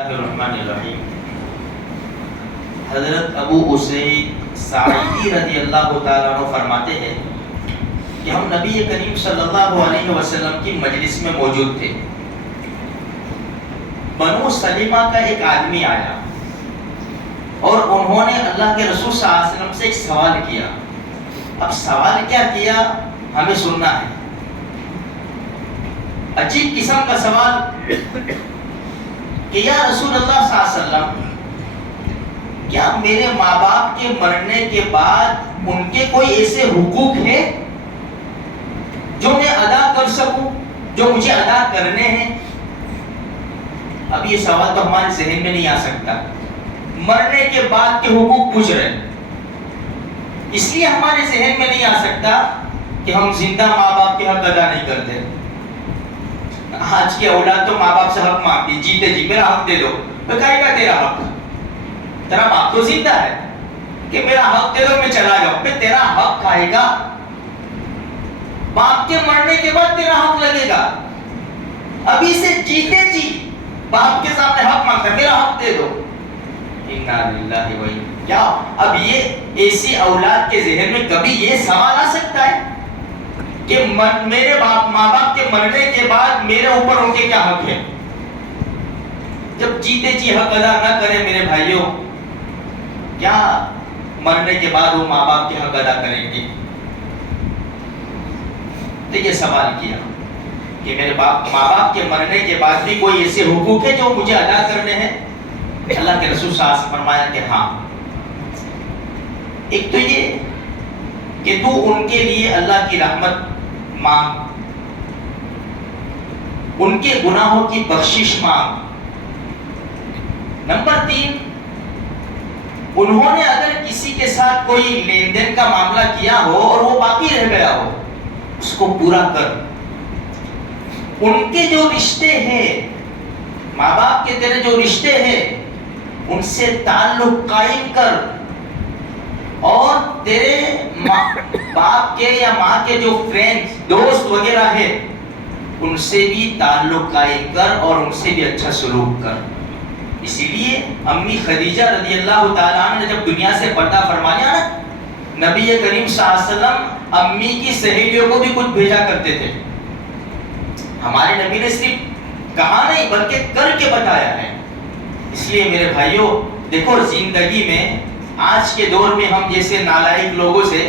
الرحمن الرحیم۔ حضرت ابو اسید ساعدی رضی اللہ تعالیٰ عنہ فرماتے ہیں کہ ہم نبی کریم صلی اللہ علیہ وسلم کی مجلس میں موجود تھے۔ بنو سلیمہ کا ایک آدمی آیا اور انہوں نے اللہ کے رسول صلی اللہ علیہ وسلم سے ایک سوال کیا۔ اب سوال کیا کیا ہمیں سننا ہے۔ عجیب قسم کا سوال کہ یا رسول اللہ صلی اللہ علیہ وسلم، کیا میرے ماں باپ کے مرنے کے بعد ان کے کوئی ایسے حقوق ہیں جو میں ادا کر سکوں، جو مجھے ادا کرنے ہیں؟ اب یہ سوال تو ہمارے ذہن میں نہیں آ سکتا۔ مرنے کے بعد کے حقوق پوچھ رہے ہیں، اس لیے ہمارے ذہن میں نہیں آ سکتا کہ ہم زندہ ماں باپ کے حق ادا نہیں کرتے۔ آج کی اولاد تو ماں باپ سے حق مانگتی، جیتے جی میرا حق دے دو۔ کہے گا تیرا حق؟ تیرا باپ تو زندہ ہے کہ میرا حق دے دو میں چلا جاؤں۔ پھر تیرا حق کھائے گا، باپ کے مرنے کے بعد تیرا حق لگے گا۔ ابھی سے جیتے جی باپ کے سامنے حق مانگتا ہے، میرا حق دے دو۔ انا للہ و انا، کیا اب یہ ایسی اولاد کے ذہن میں کبھی یہ سوال آ سکتا ہے کہ میرے ماں باپ کے مرنے کے بعد میرے اوپر ان کے کیا حق ہے؟ جب جیتے جی حق ادا نہ کریں میرے بھائیوں، کیا مرنے کے بعد وہ ماں باپ کے حق ادا کریں گے؟ تو یہ سوال کیا کہ میرے ماں باپ کے مرنے کے بعد بھی کوئی ایسے حقوق ہے جو مجھے ادا کرنے ہیں؟ اللہ کے رسول صلی اللہ علیہ وسلم نے فرمایا کہ ہاں، ایک تو یہ کہ تو ان کے لیے اللہ کی رحمت مانگ، ان کے گناہوں کی بخشش مانگ۔ نمبر 3، انہوں نے اگر کسی کے ساتھ کوئی لین دین کا معاملہ کیا ہو اور وہ باقی رہ گیا ہو، اس کو پورا کر۔ ان کے جو رشتے ہیں، ماں باپ کے تیرے جو رشتے ہیں، ان سے تعلق قائم کر، اور تیرے باپ کے یا ماں کے جو فرینڈز، دوست وغیرہ ہیں، ان سے بھی تعلق قائم کر اور ان سے بھی اچھا سلوک کر۔ اسی لیے امی خدیجہ رضی اللہ تعالیٰ عنہ نے جب دنیا سے پردہ فرما لیا نا، نبی کریم صلی اللہ علیہ وسلم امی کی سہیلیوں کو بھی کچھ بھیجا کرتے تھے۔ ہمارے نبی نے صرف کہا نہیں بلکہ کر کے بتایا ہے۔ اس لیے میرے بھائیوں دیکھو، زندگی میں آج کے دور میں ہم جیسے نالائق لوگوں سے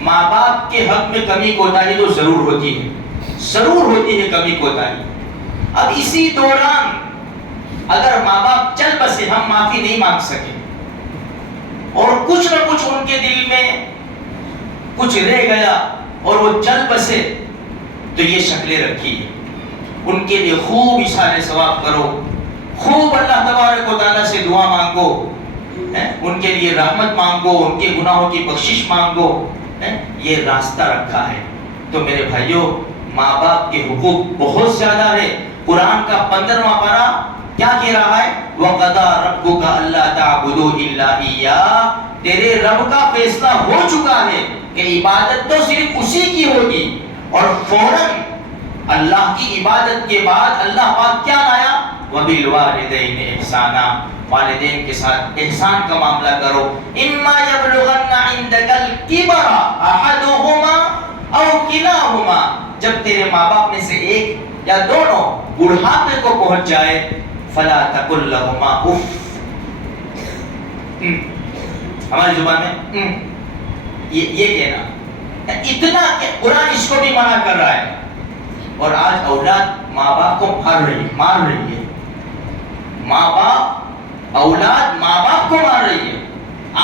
ماں باپ کے حق میں کمی کوتاہی تو ضرور ہوتی ہے، ضرور ہوتی ہے کمی کوتاہی۔ اب اسی دوران اگر ماں باپ چل بسے، ہم معافی نہیں مانگ سکے اور کچھ نہ کچھ ان کے دل میں کچھ رہ گیا اور وہ چل بسے، تو یہ شکلیں رکھی ہے۔ ان کے لیے خوب اظہار ثواب کرو، خوب اللہ تبارک و تعالیٰ سے دعا مانگو، ان کے لیے رحمت مانگو، ان کے گناہوں کی بخشش مانگو، یہ راستہ رکھا ہے۔ تو میرے بھائیوں، ماں باپ کے حقوق بہت زیادہ ہے۔ قرآن کا 15واں پارہ کیا کہہ رہا ہے؟ وَقَضَىٰ رَبُّكَ أَلَّا تَعْبُدُوا إِلَّا إِيَّاهُ، تیرے رب کا فیصلہ ہو چکا ہے کہ عبادت تو صرف اسی کی ہوگی۔ اور فوراً اللہ کی عبادت کے بعد اللہ پاک کیا لایا؟ وَبِالْوَالِدَيْنِ إِحْسَانًا، والدین کے ساتھ احسان کا معاملہ کرو۔ اِمَّا يَبْلُغَنَّ عِندَكَ الْكِبَرَ أَحَدُهُمَا أَوْ كِلَاهُمَا، جب تیرے ماں باپ میں سے ایک یا دونوں بڑھاپے کو پہنچ جائے، فَلَا تَقُلْ لَهُمَا اُفٍّ، ہماری زبان میں یہ کہنا، اتنا کہ قرآن اس کو بھی منع کر رہا ہے۔ اور آج اولاد ماں باپ کو مار رہی ہے، ماں باپ، اولاد ماں باپ کو مار رہی ہے۔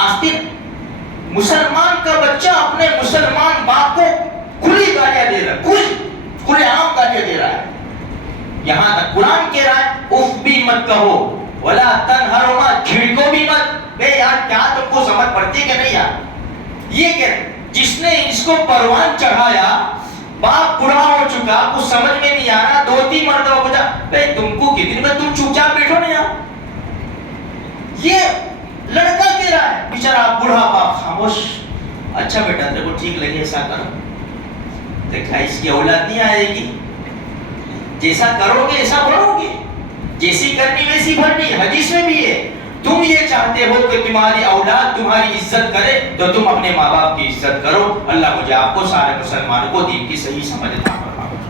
آخر مسلمان کا بچہ اپنے مسلمان باپ کو کھلی گالیاں دے رہا ہے، کھلے عام گالیاں دے رہا ہے۔ یہاں تک قرآن کہہ رہا ہے اف بھی مت کہو، ولا تنہرہما، جھڑکو بھی مت۔ بے یار کیا تم کو سمجھ پڑتی کہ نہیں یار؟ یہ کہ جس نے اس کو پروان چڑھایا، باپ بوڑھا ہو چکا، کچھ سمجھ میں نہیں آ رہا، 2-3 مرتبہ پوچھا بھائی تم کو کتنی بار، تم چپ چاپ بیٹھو نا یار۔ یہ لڑکا کہہ رہا ہے، بیچارہ بوڑھا باپ خاموش، اچھا بیٹا تیرے کو ٹھیک لگے ایسا کرو۔ دیکھا اس کی اولاد نہیں آئے گی، جیسا کرو گے ایسا بڑھو گے، جیسی کرنی ویسی بھرنی، حدیث میں بھی ہے تم یہ چاہتے ہو کہ تمہاری اولاد تمہاری عزت کرے تو تم اپنے ماں باپ کی عزت کرو۔ اللہ مجھے آپ کو سارے مسلمانوں کو دین کی صحیح سمجھ عطا فرمائے۔